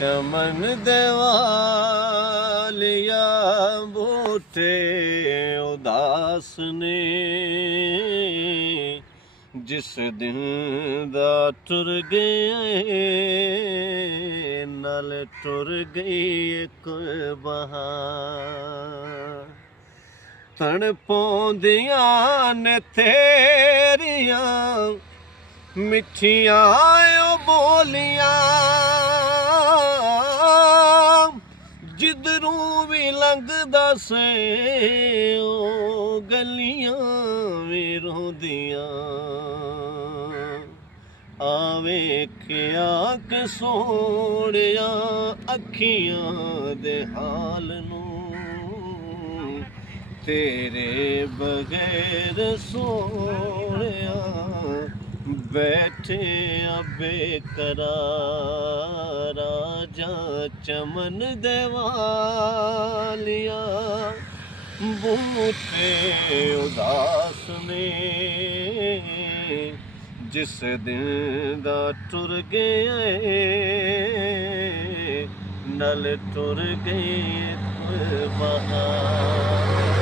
चमन देवालिया बूटे उदास ने जिस दिन दा टुर गए नाल टुर गई एक बहार तन पौंदियां ने तेरियां मिठियां बोलियां जिधरों भी लंघदा से ओ गलियां भी रोंदियां आवे क्या के सोहणिया अखियां दे हाल नूं तेरे बगैर सोहणिया बैठे बेकरार राजा चमन देवालिया बूटे उदास ने जिस दिन दा टुर गए नल टुर गए बहार।